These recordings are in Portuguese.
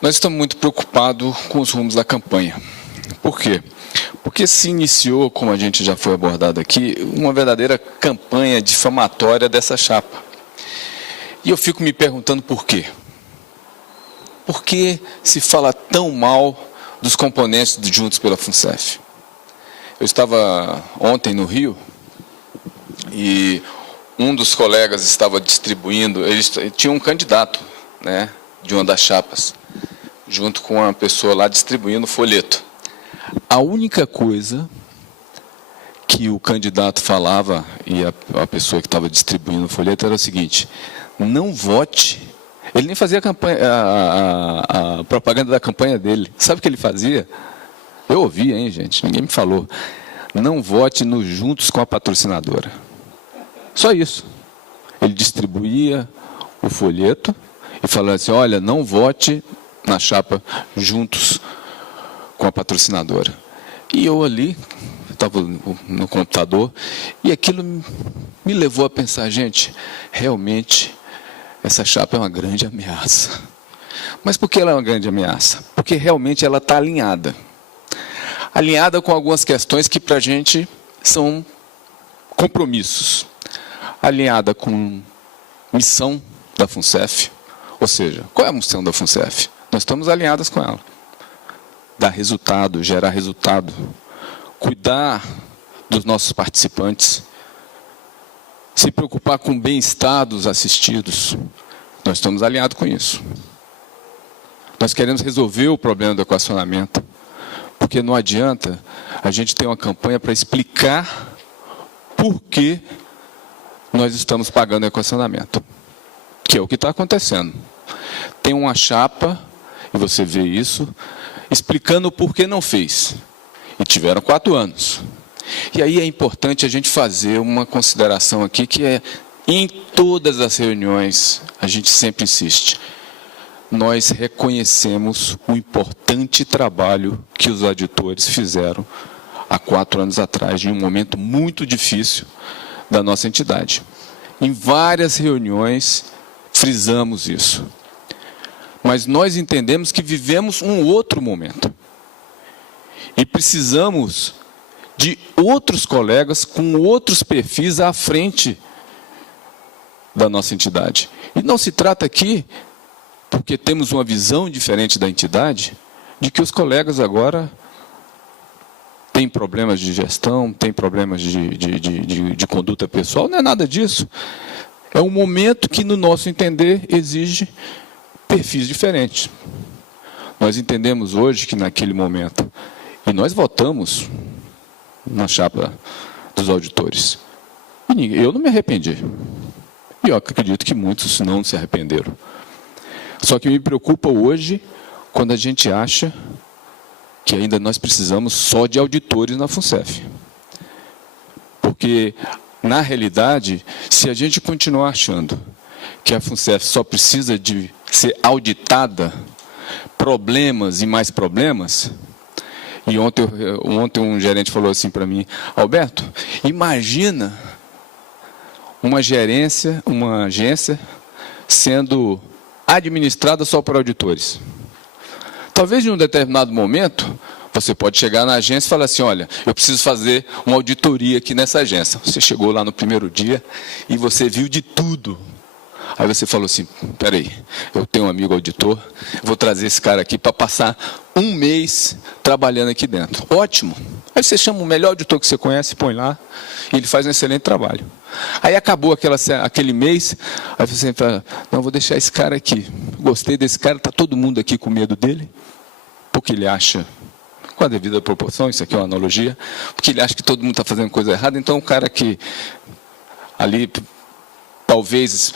Nós estamos muito preocupados com os rumos da campanha. Por quê? Porque se iniciou, como a gente já foi abordado aqui, uma verdadeira campanha difamatória dessa chapa. E eu fico me perguntando por quê. Por que se fala tão mal dos componentes de Juntos pela FUNCEF? Eu estava ontem no Rio e um dos colegas estava distribuindo, eles tinham um candidato, né, de uma das chapas, junto com uma pessoa lá distribuindo folheto. A única coisa que o candidato falava e a pessoa que estava distribuindo o folheto era o seguinte: não vote. Ele nem fazia a propaganda da campanha dele. Sabe o que ele fazia? Eu ouvi, hein, gente? Ninguém me falou. Não vote no Juntos com a patrocinadora. Só isso. Ele distribuía o folheto e falava assim: olha, não vote na chapa Juntos com a patrocinadora. E eu ali, estava no computador, e aquilo me levou a pensar, gente, realmente essa chapa é uma grande ameaça. Mas por que ela é uma grande ameaça? Porque realmente ela está alinhada. Alinhada com algumas questões que para a gente são compromissos. Alinhada com missão da FUNCEF, ou seja, qual é a missão da FUNCEF? Nós estamos alinhadas com ela. Dar resultado, gerar resultado, cuidar dos nossos participantes, se preocupar com o bem-estar dos assistidos. Nós estamos alinhados com isso. Nós queremos resolver o problema do equacionamento, porque não adianta a gente ter uma campanha para explicar por que nós estamos pagando o equacionamento, que é o que está acontecendo. Tem uma chapa, e você vê isso, explicando por que não fez. E tiveram 4 anos. E aí é importante a gente fazer uma consideração aqui, que é, em todas as reuniões, a gente sempre insiste. Nós reconhecemos o importante trabalho que os auditores fizeram há 4 anos atrás, em um momento muito difícil da nossa entidade. Em várias reuniões, frisamos isso. Mas nós entendemos que vivemos um outro momento. E precisamos de outros colegas com outros perfis à frente da nossa entidade. E não se trata aqui, porque temos uma visão diferente da entidade, de que os colegas agora têm problemas de gestão, têm problemas de conduta pessoal. Não é nada disso. É um momento que, no nosso entender, exige perfis diferentes. Nós entendemos hoje que, naquele momento, e nós votamos na chapa dos auditores, e eu não me arrependi. E eu acredito que muitos não se arrependeram. Só que me preocupa hoje, quando a gente acha que ainda nós precisamos só de auditores na FUNCEF. Porque, na realidade, se a gente continuar achando que a FUNCEF só precisa de ser auditada, problemas e mais problemas. E ontem um gerente falou assim para mim: Alberto, imagina uma agência sendo administrada só por auditores. Talvez em um determinado momento você pode chegar na agência e falar assim: olha, eu preciso fazer uma auditoria aqui nessa agência. Você chegou lá no primeiro dia e você viu de tudo. Aí você falou assim: peraí, eu tenho um amigo auditor, vou trazer esse cara aqui para passar 1 mês trabalhando aqui dentro. Ótimo. Aí você chama o melhor auditor que você conhece, põe lá, e ele faz um excelente trabalho. Aí acabou aquele mês, aí você fala: não, vou deixar esse cara aqui. Gostei desse cara, está todo mundo aqui com medo dele, porque ele acha, com a devida proporção, isso aqui é uma analogia, porque ele acha que todo mundo está fazendo coisa errada. Então o cara que ali, talvez,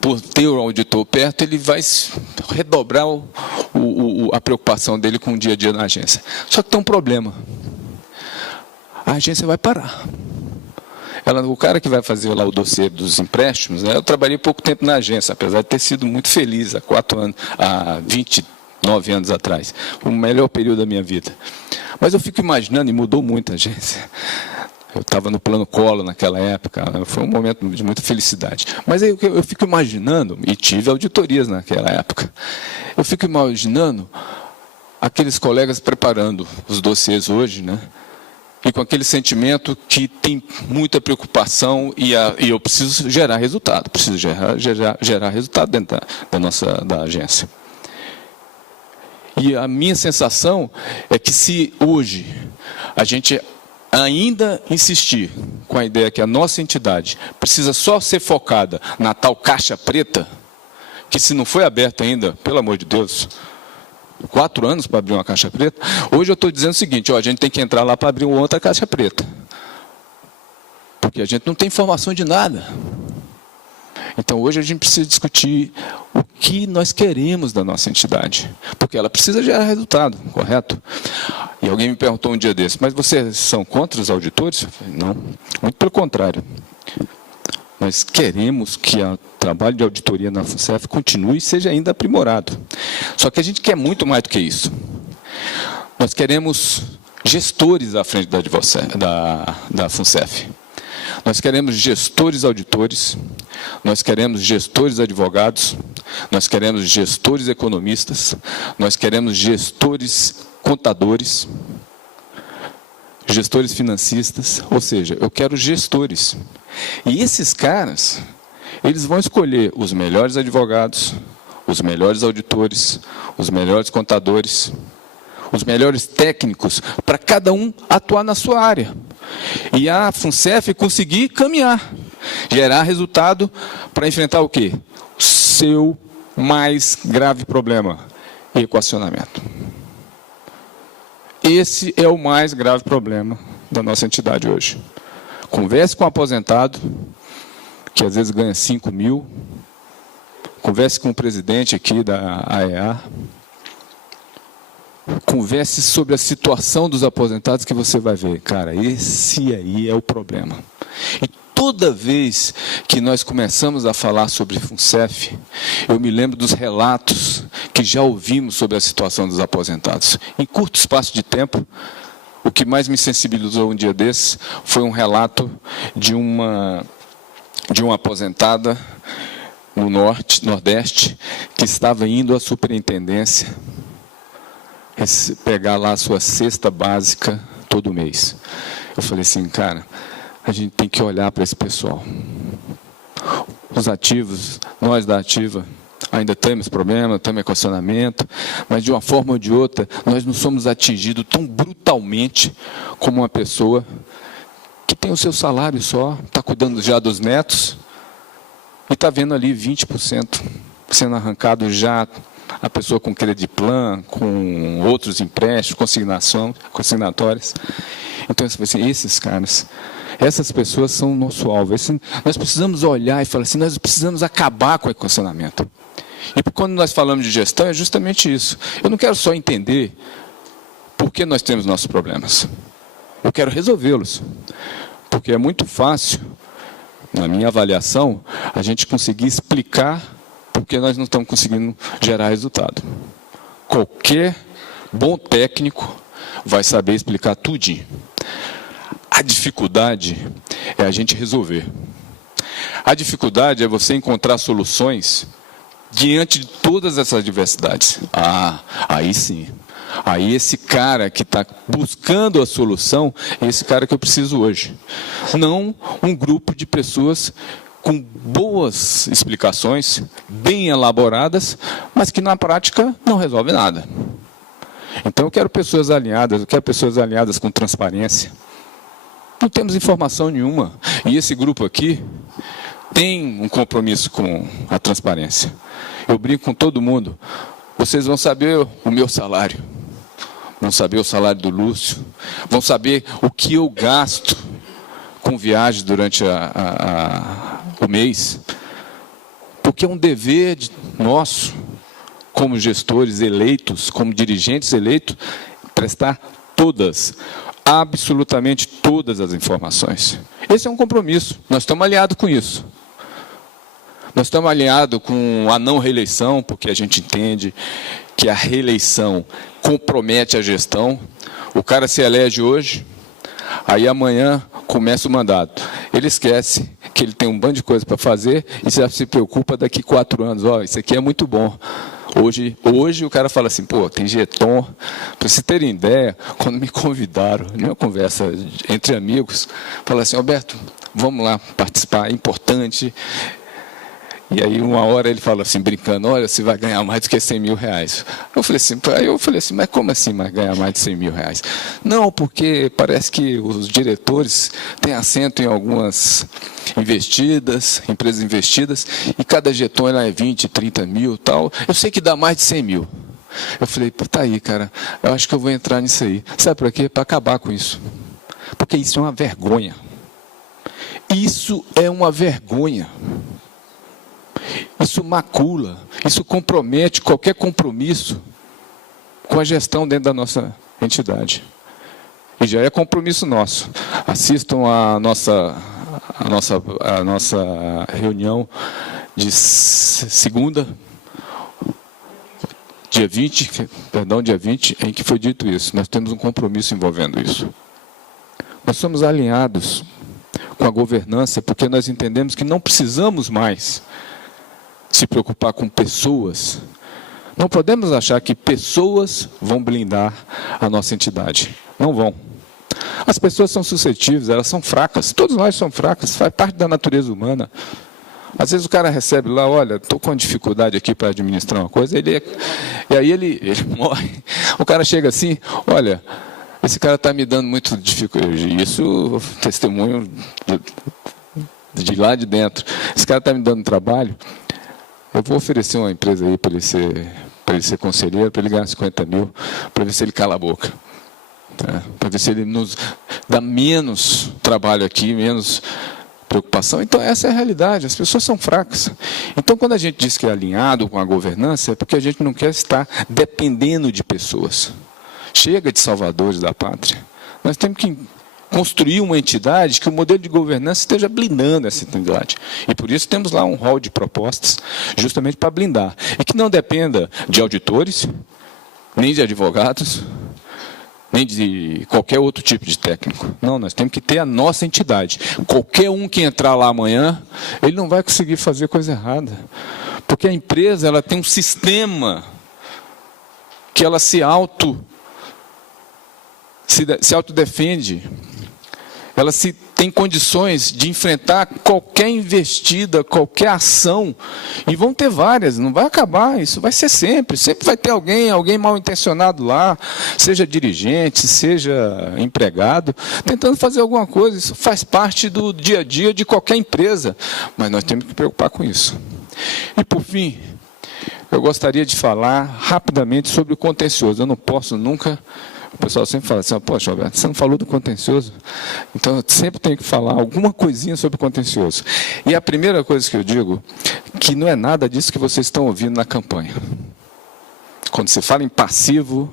por ter o auditor perto, ele vai redobrar a preocupação dele com o dia a dia na agência. Só que tem um problema. A agência vai parar. O cara que vai fazer lá o dossiê dos empréstimos, né, eu trabalhei pouco tempo na agência, apesar de ter sido muito feliz há 29 anos atrás. Foi o melhor período da minha vida. Mas eu fico imaginando, e mudou muito a agência, Eu estava no plano Collor naquela época, foi um momento de muita felicidade. Mas aí eu fico imaginando, e tive auditorias naquela época, eu fico imaginando aqueles colegas preparando os dossiês hoje, né? E com aquele sentimento que tem muita preocupação e eu preciso gerar resultado, preciso gerar resultado dentro da agência. E a minha sensação é que se hoje a gente ainda insistir com a ideia que a nossa entidade precisa só ser focada na tal caixa preta, que se não foi aberta ainda, pelo amor de Deus, 4 anos para abrir uma caixa preta, hoje eu estou dizendo o seguinte, ó, a gente tem que entrar lá para abrir uma outra caixa preta. Porque a gente não tem informação de nada. Então hoje a gente precisa discutir o que nós queremos da nossa entidade. Porque ela precisa gerar resultado, correto? E alguém me perguntou um dia desse, mas vocês são contra os auditores? Eu falei, não, muito pelo contrário. Nós queremos que o trabalho de auditoria na FUNCEF continue e seja ainda aprimorado. Só que a gente quer muito mais do que isso. Nós queremos gestores à frente da FUNCEF. Nós queremos gestores auditores, nós queremos gestores advogados, nós queremos gestores economistas, nós queremos gestores contadores, gestores financistas, ou seja, eu quero gestores. E esses caras, eles vão escolher os melhores advogados, os melhores auditores, os melhores contadores, os melhores técnicos, para cada um atuar na sua área. E a FUNCEF conseguir caminhar, gerar resultado para enfrentar o quê? O seu mais grave problema, equacionamento. Esse é o mais grave problema da nossa entidade hoje. Converse com um aposentado, que às vezes ganha 5 mil, converse com o presidente aqui da AEA, converse sobre a situação dos aposentados que você vai ver, cara, esse aí é o problema. E toda vez que nós começamos a falar sobre FUNCEF, eu me lembro dos relatos que já ouvimos sobre a situação dos aposentados. Em curto espaço de tempo, o que mais me sensibilizou um dia desses foi um relato de uma aposentada no Nordeste, que estava indo à superintendência pegar lá a sua cesta básica todo mês. Eu falei assim, cara, a gente tem que olhar para esse pessoal. Os ativos, nós da Ativa, ainda temos problema, temos equacionamento, mas de uma forma ou de outra, nós não somos atingidos tão brutalmente como uma pessoa que tem o seu salário só, está cuidando já dos netos, e está vendo ali 20% sendo arrancado já, a pessoa com crediplan, com outros empréstimos, consignatórias. Então, assim, esses caras, essas pessoas são o nosso alvo. Nós precisamos olhar e falar assim, nós precisamos acabar com o equacionamento. E quando nós falamos de gestão, é justamente isso. Eu não quero só entender por que nós temos nossos problemas. Eu quero resolvê-los. Porque é muito fácil, na minha avaliação, a gente conseguir explicar por que nós não estamos conseguindo gerar resultado. Qualquer bom técnico vai saber explicar tudinho. A dificuldade é a gente resolver. A dificuldade é você encontrar soluções diante de todas essas adversidades. Aí sim. Aí esse cara que está buscando a solução, é esse cara que eu preciso hoje. Não um grupo de pessoas com boas explicações, bem elaboradas, mas que na prática não resolve nada. Então eu quero pessoas alinhadas com transparência. Não temos informação nenhuma. E esse grupo aqui tem um compromisso com a transparência. Eu brinco com todo mundo. Vocês vão saber o meu salário. Vão saber o salário do Lúcio. Vão saber o que eu gasto com viagem durante o mês. Porque é um dever nosso, como gestores eleitos, como dirigentes eleitos, prestar absolutamente todas as informações. Esse é um compromisso. Nós estamos alinhados com isso. Nós estamos alinhados com a não reeleição, porque a gente entende que a reeleição compromete a gestão. O cara se elege hoje, aí amanhã, começa o mandato. Ele esquece que ele tem um bando de coisa para fazer e já se preocupa daqui 4 anos. Isso aqui é muito bom. Hoje o cara fala assim, tem jeton. Para vocês terem ideia, quando me convidaram, numa conversa entre amigos, falaram assim, Alberto, vamos lá participar, é importante. E aí, uma hora ele fala assim, brincando, olha, você vai ganhar mais do que 100 mil reais. Eu falei assim, mas como assim vai ganhar mais de 100 mil reais? Não, porque parece que os diretores têm assento em algumas empresas investidas, e cada jeton é 20, 30 mil e tal. Eu sei que dá mais de 100 mil. Eu falei, tá aí, cara, eu acho que eu vou entrar nisso aí. Sabe por quê? Para acabar com isso. Porque isso é uma vergonha. Isso é uma vergonha. Isso macula, isso compromete qualquer compromisso com a gestão dentro da nossa entidade. E já é compromisso nosso. Assistam a nossa reunião de segunda, dia 20, em que foi dito isso. Nós temos um compromisso envolvendo isso. Nós somos alinhados com a governança porque nós entendemos que não precisamos mais se preocupar com pessoas. Não podemos achar que pessoas vão blindar a nossa entidade. Não vão. As pessoas são suscetíveis, elas são fracas. Todos nós somos fracos, faz parte da natureza humana. Às vezes o cara recebe lá, olha, estou com uma dificuldade aqui para administrar uma coisa, e aí ele morre. O cara chega assim, olha, esse cara está me dando muito dificuldade. Isso testemunho de lá de dentro. Esse cara está me dando trabalho. Eu vou oferecer uma empresa aí para ele ser conselheiro, para ele ganhar 50 mil, para ver se ele cala a boca. Tá? Para ver se ele nos dá menos trabalho aqui, menos preocupação. Então, essa é a realidade. As pessoas são fracas. Então, quando a gente diz que é alinhado com a governança, é porque a gente não quer estar dependendo de pessoas. Chega de salvadores da pátria. Nós temos que construir uma entidade que o modelo de governança esteja blindando essa entidade. E por isso temos lá um rol de propostas, justamente para blindar. E que não dependa de auditores, nem de advogados, nem de qualquer outro tipo de técnico. Não, nós temos que ter a nossa entidade. Qualquer um que entrar lá amanhã, ele não vai conseguir fazer coisa errada. Porque a empresa ela tem um sistema que ela se autodefende. Ela tem condições de enfrentar qualquer investida, qualquer ação, e vão ter várias, não vai acabar, isso vai ser sempre vai ter alguém mal intencionado lá, seja dirigente, seja empregado, tentando fazer alguma coisa. Isso faz parte do dia a dia de qualquer empresa, mas nós temos que nos preocupar com isso. E por fim, eu gostaria de falar rapidamente sobre o contencioso. Eu não posso nunca... O pessoal sempre fala assim, poxa, Alberto, você não falou do contencioso? Então, eu sempre tenho que falar alguma coisinha sobre o contencioso. E a primeira coisa que eu digo, que não é nada disso que vocês estão ouvindo na campanha. Quando você fala em passivo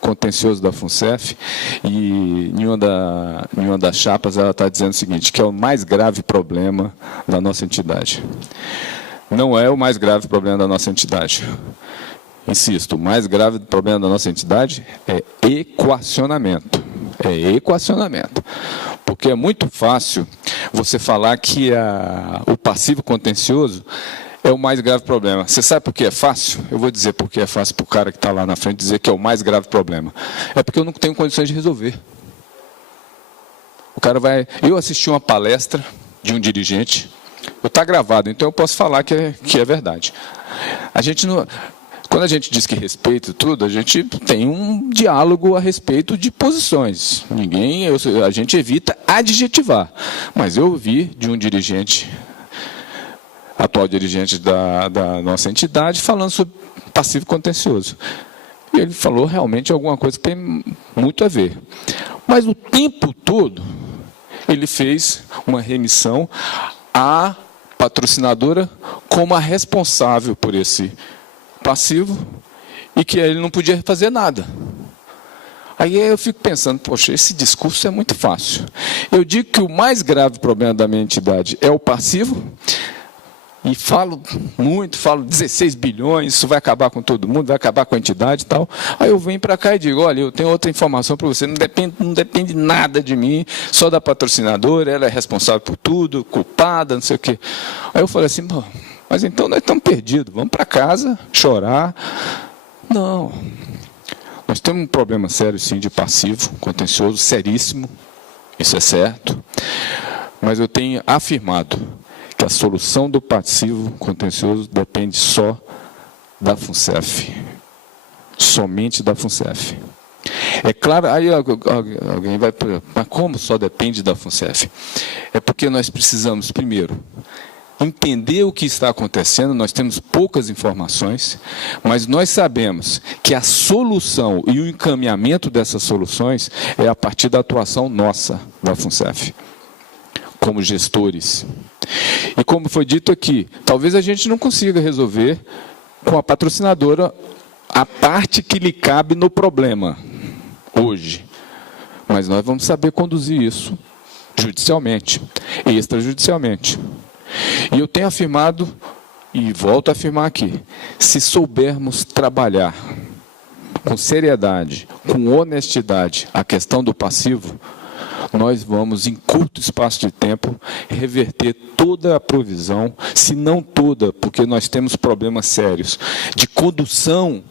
contencioso da FUNCEF, e em uma das chapas ela está dizendo o seguinte, que é o mais grave problema da nossa entidade. Não é o mais grave problema da nossa entidade. Insisto, o mais grave problema da nossa entidade é equacionamento. É equacionamento. Porque é muito fácil você falar que o passivo contencioso é o mais grave problema. Você sabe por que é fácil? Eu vou dizer por que é fácil para o cara que está lá na frente dizer que é o mais grave problema. É porque eu não tenho condições de resolver. O cara vai... Eu assisti uma palestra de um dirigente, está gravado, então eu posso falar que é verdade. Quando a gente diz que respeita tudo, a gente tem um diálogo a respeito de posições. A gente evita adjetivar. Mas eu ouvi de um dirigente, atual dirigente da nossa entidade, falando sobre passivo contencioso. E ele falou realmente alguma coisa que tem muito a ver. Mas o tempo todo, ele fez uma remissão à patrocinadora como a responsável por esse passivo, e que ele não podia fazer nada. Aí eu fico pensando, poxa, esse discurso é muito fácil. Eu digo que o mais grave problema da minha entidade é o passivo, e falo muito, falo 16 bilhões, isso vai acabar com todo mundo, vai acabar com a entidade e tal. Aí eu venho para cá e digo, olha, eu tenho outra informação para você, não depende nada de mim, só da patrocinadora, ela é responsável por tudo, culpada, não sei o quê. Aí eu falei assim, mas então nós estamos perdidos, vamos para casa, chorar. Não, nós temos um problema sério, sim, de passivo, contencioso, seríssimo, isso é certo, mas eu tenho afirmado que a solução do passivo contencioso depende só da FUNCEF, somente da FUNCEF. É claro, aí alguém vai perguntar, mas como só depende da FUNCEF? É porque nós precisamos, primeiro, entender o que está acontecendo, nós temos poucas informações, mas nós sabemos que a solução e o encaminhamento dessas soluções é a partir da atuação nossa, da FUNCEF, como gestores. E como foi dito aqui, talvez a gente não consiga resolver com a patrocinadora a parte que lhe cabe no problema, hoje. Mas nós vamos saber conduzir isso judicialmente, extrajudicialmente. E eu tenho afirmado, e volto a afirmar aqui, se soubermos trabalhar com seriedade, com honestidade, a questão do passivo, nós vamos, em curto espaço de tempo, reverter toda a provisão, se não toda, porque nós temos problemas sérios de condução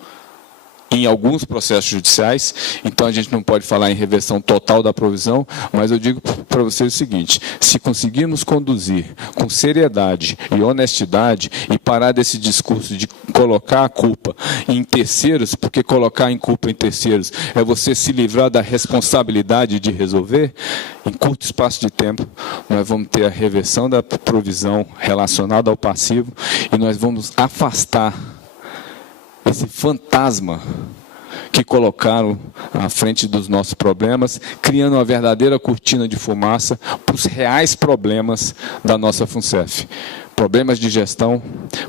em alguns processos judiciais, então a gente não pode falar em reversão total da provisão, mas eu digo para vocês o seguinte, se conseguirmos conduzir com seriedade e honestidade e parar desse discurso de colocar a culpa em terceiros, porque colocar em culpa em terceiros é você se livrar da responsabilidade de resolver, em curto espaço de tempo, nós vamos ter a reversão da provisão relacionada ao passivo e nós vamos afastar esse fantasma que colocaram à frente dos nossos problemas, criando uma verdadeira cortina de fumaça para os reais problemas da nossa FUNCEF. Problemas de gestão,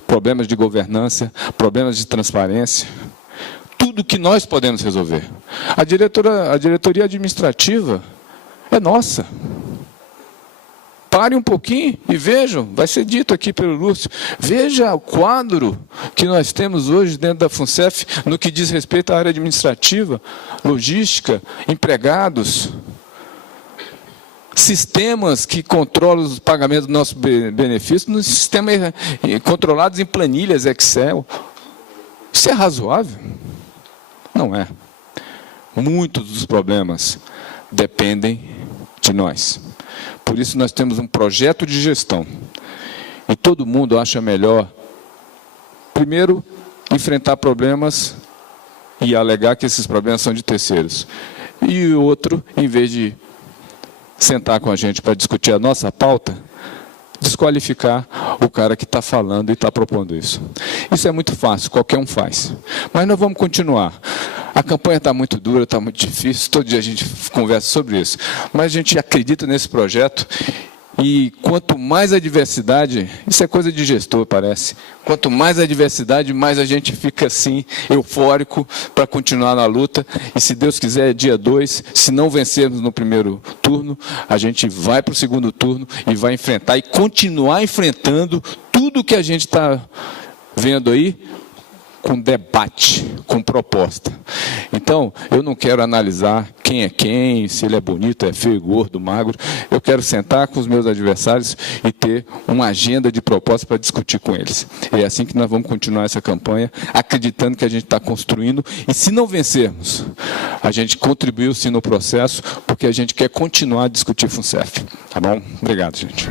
problemas de governança, problemas de transparência, tudo que nós podemos resolver. A diretoria administrativa é nossa. Pare um pouquinho e vejam, vai ser dito aqui pelo Lúcio, veja o quadro que nós temos hoje dentro da FUNCEF no que diz respeito à área administrativa, logística, empregados, sistemas que controlam os pagamentos dos nossos benefícios, nos sistemas controlados em planilhas Excel. Isso é razoável? Não é. Muitos dos problemas dependem de nós. Por isso nós temos um projeto de gestão. E todo mundo acha melhor, primeiro, enfrentar problemas e alegar que esses problemas são de terceiros. E o outro, em vez de sentar com a gente para discutir a nossa pauta, desqualificar o cara que está falando e está propondo isso. Isso é muito fácil, qualquer um faz. Mas nós vamos continuar. A campanha está muito dura, está muito difícil, todo dia a gente conversa sobre isso. Mas a gente acredita nesse projeto e quanto mais adversidade, isso é coisa de gestor, parece. Quanto mais adversidade, mais a gente fica assim, eufórico para continuar na luta. E se Deus quiser, dia 2, se não vencermos no primeiro turno, a gente vai para o segundo turno e vai enfrentar e continuar enfrentando tudo que a gente está vendo aí, com debate, com proposta. Então, eu não quero analisar quem é quem, se ele é bonito, é feio, gordo, magro. Eu quero sentar com os meus adversários e ter uma agenda de propostas para discutir com eles. É assim que nós vamos continuar essa campanha, acreditando que a gente está construindo. E se não vencermos, a gente contribuiu sim no processo, porque a gente quer continuar a discutir FUNCEF. Tá bom? Obrigado, gente.